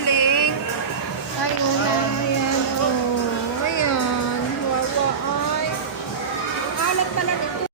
uling. Ay, wala. Ayan, oh. Ayan. Wawa, ay. Ang alat pala nito.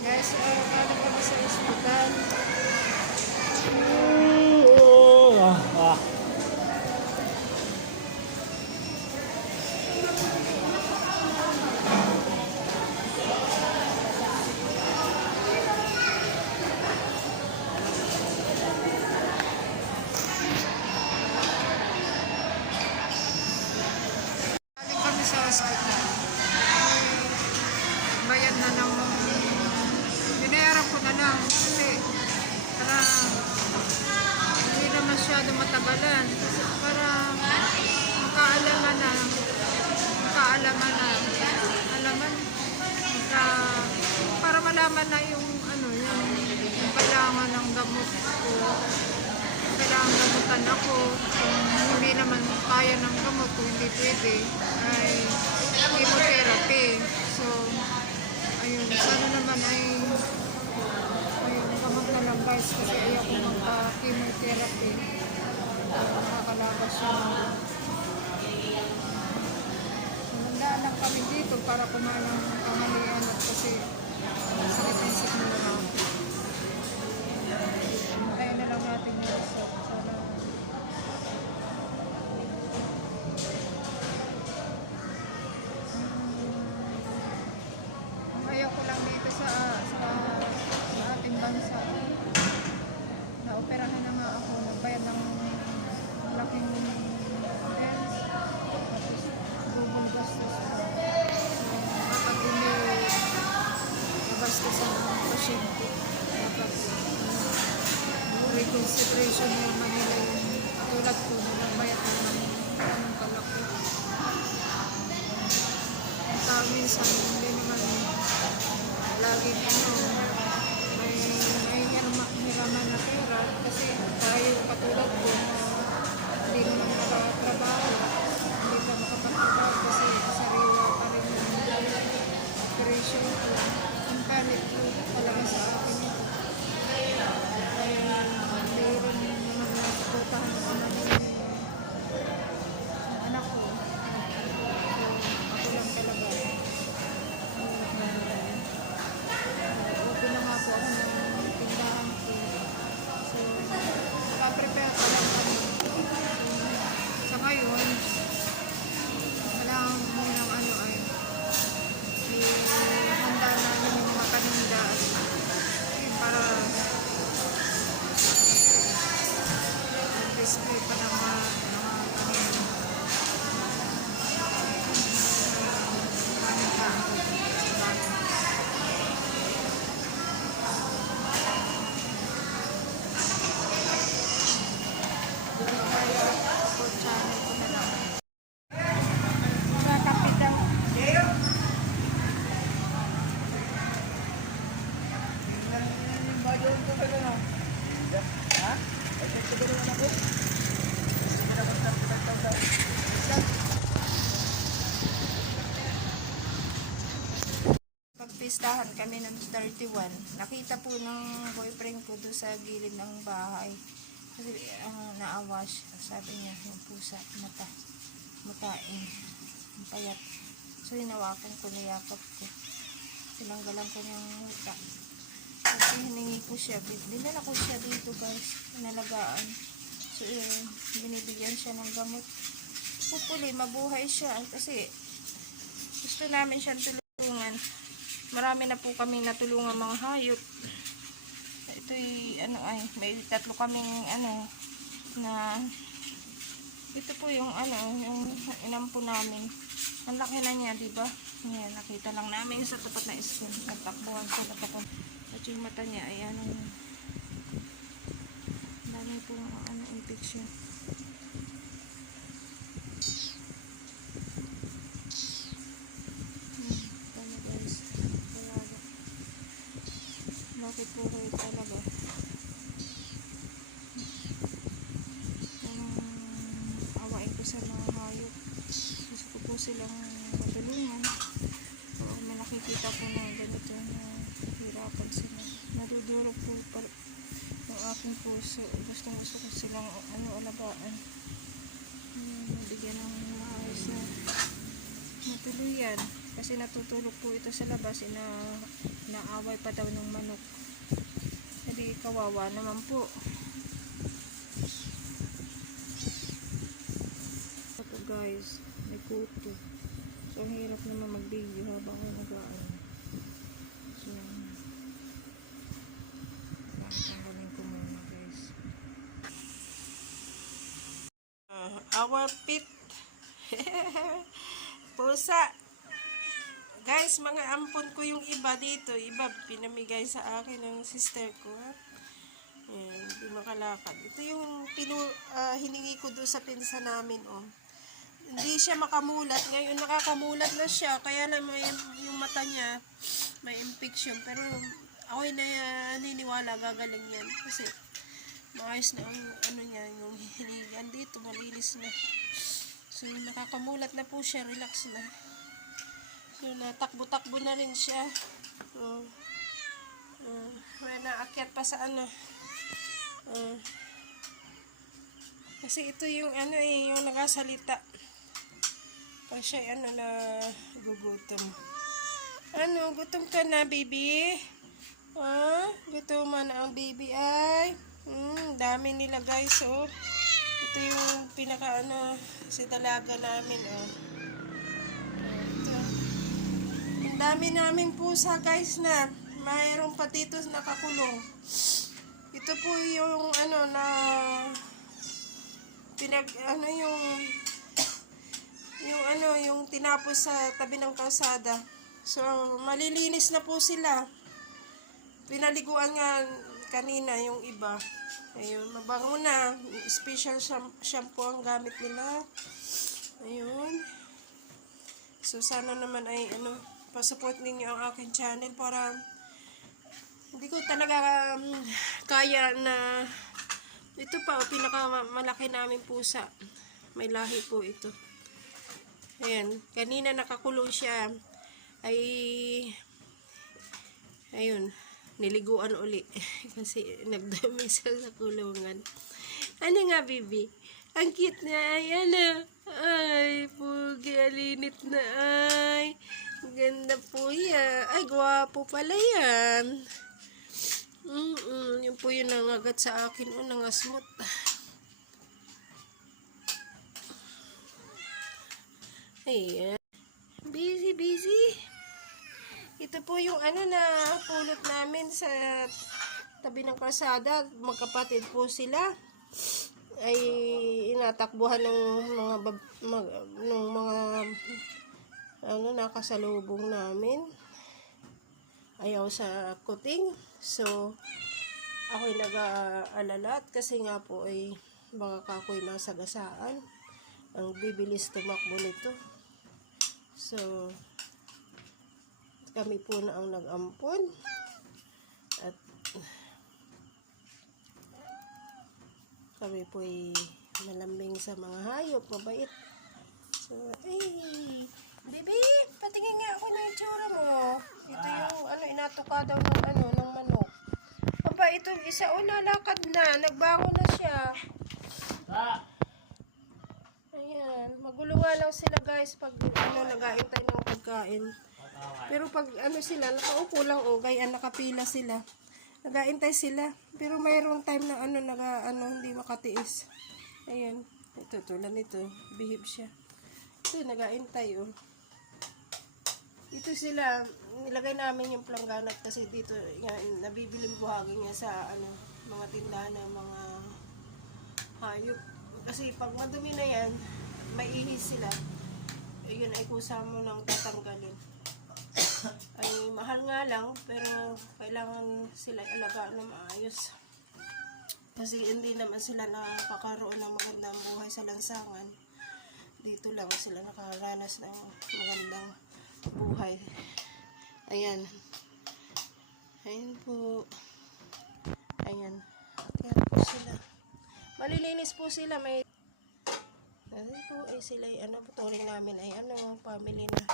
Guys, galing kami sa ospital. Galing kami sa ospital. Bayan na ng binayaran ko na lang kasi para hindi na masyado matagalan kasi para makaalaman na alaman para malaman na yung ano yung kailangan ng gamot ko, kailangan gamutan ako kung hindi naman kaya ng gamot, kung hindi pwede ay chemotherapy. So ayun, sana naman ay gamot na lang guys kasi ayaw ko magpa-chemotherapy. Nakakalabas siya. Nandaan lang kami dito para kumain ng kamalian at kasi sakit na ako. Kaya na lang natin yung result. Ayaw ko lang dito sa ating bansa. Naoperahan na nga ako, nagbayad ng laking bills, tapos bubong gastos ko. So, kapag hindi gagastos ang pasyente, kapag reconsideration naman nila yung tulad ko na nagbayad ng kalaki. Ang tao minsan, hindi naman laging may hiraman na pera kasi tayo katulad ko hindi naman makatrabaho, hindi ka makapagtrabaho kasi sariwa pa rin yung operation ko. Ang palit ko talaga sa akin ito. Kaya hindi rin naman nasuputahan ko na yung anak ko. So ako lang talaga. Open na nga po ako ng tindahan ko. So, nakaprepare pa lang kami. So, sa ngayon, kailangan munang ay handa namin yung mga paninda para display pa ng mga pagpistahan kami ng 31. Nakita po ng boyfriend ko doon sa gilid ng bahay. Kasi naawa siya. Sabi niya, yung pusa, matain, ang payat. So hinawakan ko, niyakap ko. Tinanggalan ko niyang muta. Kasi hiningi ko siya. Dinala ko siya dito guys, nalagaan. So binibigyan siya ng gamot. Hopefully, mabuhay siya. Kasi gusto namin siyang tulungan. Marami na po kami natulungan mga hayop. Ito'y may tatlo kaming na ito po yung yung inampo namin. Ang laki na niya, di ba? Yan, nakita lang namin sa tapat na skin. Nagtakbuhan sa tapat. At yung mata niya ay dami pong infection. Bakit po kayo talaga? Awain ko sa mga hayop. Gusto ko po silang aking puso. Gustong gusto ko silang alagaan. Bigyan ng maayos na matuluyan. Kasi natutulog po ito sa labas. Naaway pa daw ng manok. Hindi, kawawa naman po. Ito guys, may kuto. So, hirap naman mag-video habang nag-aano. So, tanggalin ko muna guys. Our pit. Pusa. Guys, mga ampon ko yung iba dito. Iba, pinamigay sa akin ng sister ko. Ayan, hindi makalakad. Ito yung hiningi ko doon sa pinsa namin. Oh. Hindi siya makamulat. Ngayon nakakamulat na siya. Kaya lang yung mata niya may infection. Pero ako'y naniniwala gagaling yan. Kasi maayos na ang niya, yung hinihigan dito. Malinis na. So, nakakamulat na po siya. Relax na. So, natakbo-takbo na rin siya. May naakyat pa sa kasi ito yung yung nakasalita. Pag siya na gugutom. Gutom ka na, baby? Gutom na ang baby ay. Dami nila guys, oh. Ito yung pinaka si dalaga namin, oh. Dami namin pusa guys na mayroon pa dito nakakulong. Ito po yung yung tinapos sa tabi ng kalsada. So malilinis na po sila. Pinaliguan nga kanina yung iba. Ayun, mabango na. Special shampoo ang gamit nila. Ayun. So sana naman ay pa-support ninyo ang aking channel para hindi ko talaga kaya na ito pa, pinakamalaki namin pusa. May lahi po ito. Ayan, kanina nakakulong siya ayun, niliguan uli kasi nagdumi siya sa kulungan. Ano nga, baby? Ang cute na, ay, pugi, alinit na, ay. Ganda po yan. Ay, gwapo pala yan. Yun po yung nangagat sa akin. Nangasmot. Ayan. Busy. Ito po yung na pulot namin sa tabi ng kalsada. Magkapatid po sila. Ay inatakbuhan ng mga nakasalubong namin. Ayaw sa kuting. So, ako'y nag-aalala kasi nga po ay baka ako'y masagasaan. Ang bibilis tumakbo nito. So, kami po na ang nag-ampon. At kami po ay malambing sa mga hayop. Mabait. So, baby, patingin nga ako ng itsura mo. Ito yung inatuka daw ng manok. Aba, ito isa nalakad na. Nagbango na siya. Ayan, maguluwa lang sila guys pag nag-aintay ng pagkain. Pero pag sila, nakaupo lang gaya nakapila sila. Nag-aintay sila. Pero mayroong time na hindi makatiis. Ayan, ito tulad nito, behave siya. Ito, nag-aintay, Ito sila, nilagay namin yung planggana kasi dito, nabibiling buhagin niya sa mga tindahan ng mga hayop. Kasi pag madumi na yan, may ihis sila. Yun ay kusa mo nang tatanggalin. Ay mahal nga lang, pero kailangan sila alagaan na maayos. Kasi hindi naman sila nakakaroon ng magandang buhay sa lansangan. Dito lang sila nakaranas ng magandang buhay. Ayan. Ayan po. Ayan. Ayan po sila. Malilinis po sila. May po ay sila turing namin ay family na.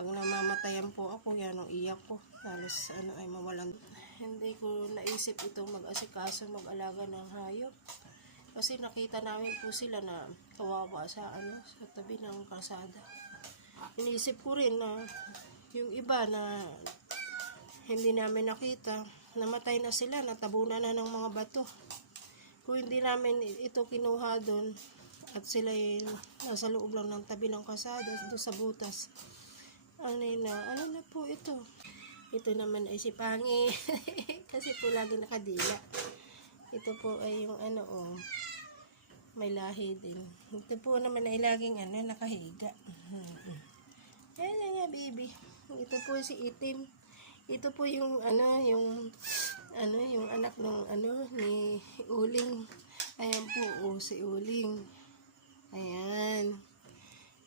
Pag namamatayan po ako, yan ang iyak ko. Halos ano ay mawalan. Hindi ko naisip itong mag-asikaso, mag-alaga ng hayop. Kasi nakita namin po sila na kawawa sa sa tabi ng kalsada. Iniisip ko rin na yung iba na hindi namin nakita, namatay na sila, natabunan na ng mga bato. Kung hindi namin ito kinuha doon at sila nasa loob lang ng tabi ng kalsada, doon sa butas. Ano na po ito? Ito naman ay si Pangi. Kasi po lagi nakadila. Ito po ay yung may lahi din. Ito po naman ay laging nakahiga. Ayan nga, baby. Ito po si Itim. Ito po yung yung anak ng ni Uling. Ayan po, si Uling. Ayan.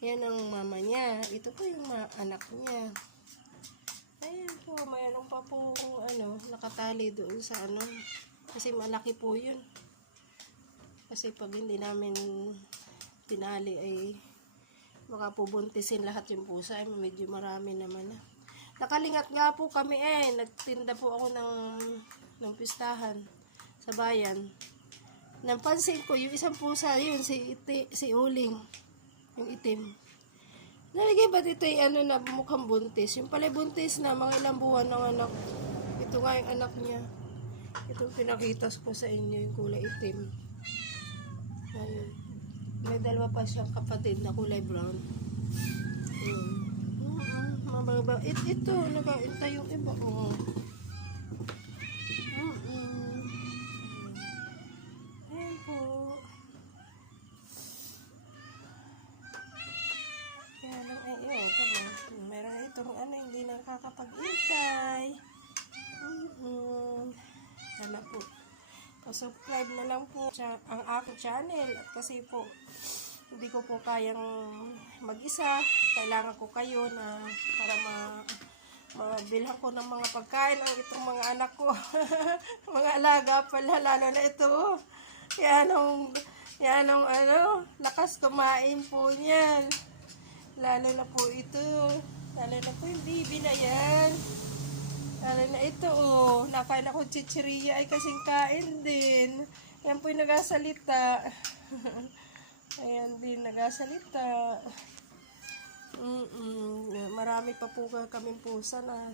Yan ang mama niya. Ito po yung anak niya. Ayan po, mayroon pa po nakatali doon sa kasi malaki po yun. Kasi pag hindi namin tinali ay baka pubuntisin lahat yung pusa. Ay medyo marami naman na. Nakalingat nga po kami nagtinda po ako ng pistahan sa bayan. Napansin ko yung isang pusa yun, si Uling, yung itim. Nalagay ba dito yung na mukhang buntis? Yung pala buntis na mga ilang buwan ng anak. Ito nga yung anak niya. Itong pinakita ko sa inyo, yung kulay itim. Ayun. May dalawa pa siyang kapatid na kulay brown. Mababa. Ito, nag-aintay yung iba. Ayan po. Kaya lang meron itong hindi nakakapag-intay. Sana po. Pa-subscribe na lang po ang aking channel. At kasi po, hindi ko po kayang mag-isa. Kailangan ko kayo na para mabilhan ko ng mga pagkain ang itong mga anak ko. Mga alaga pala, lalo na ito. Yan ang lakas kumain po niyan. Lalo na po ito. Lalo na po yung baby na yan. Lalo na ito, nakain ako chichirya ay kasing kain din. Yan po yung nagasalita. Ayan din, nagasalita. Marami pa po kaming pusa na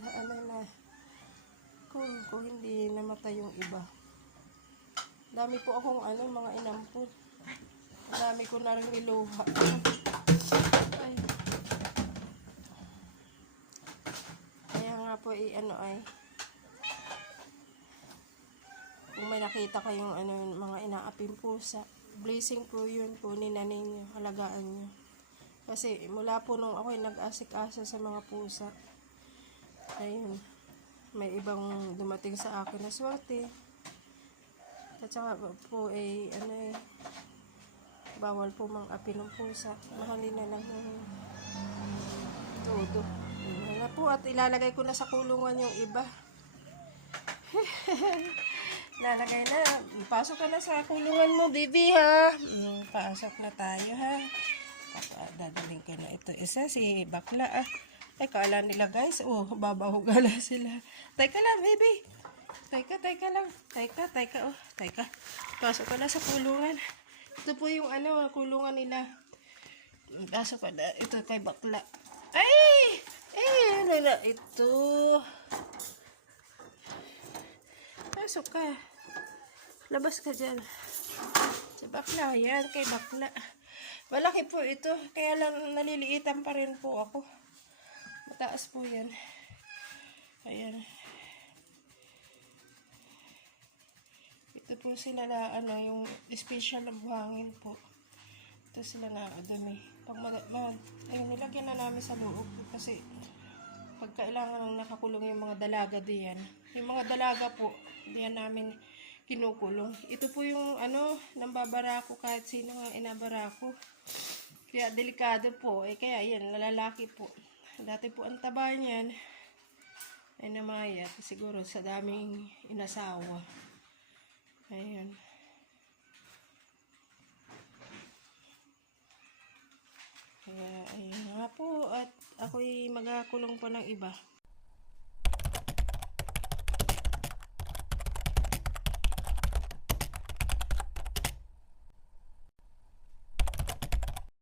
kung hindi namatay yung iba. Dami po akong mga inampun. Dami ko na rin niluha. Ay. Kaya nga po kung may nakita kayong mga inaaping pusa, blessing po yun, kunin na ninyo, halagaan nyo. Kasi mula po nung ako'y nag-asik-asa sa mga pusa, ayun, may ibang dumating sa akin na swerte. At saka po bawal po mang-api ng pusa. Mahalin na lang yung todo. Nga po, at ilalagay ko na sa kulungan yung iba. Lalagay na. Pasok ka na sa kulungan mo, baby, ha? Pasok na tayo, ha? Dadaling ko na ito. Isa, si Bakla, Ay, kala nila, guys. Babahugala sila. Teka lang, baby. Teka lang. Teka. Pasok ka na sa kulungan. Ito po yung kulungan nila. Pasok ka na. Ito kay Bakla. Ay! Ito. Pasok ka. Labas ka dyan. Sa Bakla, yan. Kay Bakla. Malaki po ito. Kaya lang naliliitan pa rin po ako. Mataas po yan. Ayan. Ito po sila na yung special na buhangin po. Ito sila na dumi. Ayun, nilagyan na namin sa loob kasi pag kailangan ng nakakulong yung mga dalaga diyan. Yung mga dalaga po, diyan namin kinukulong. Ito po yung nambabarako kahit sino nga inabarako. Kaya delikado po. Kaya yan, lalaki po. Dati po ang taba niyan ay namayat. Siguro sa daming inasawa. Ayun. Kaya ayun nga po. At ako'y nagakulong pa ng iba.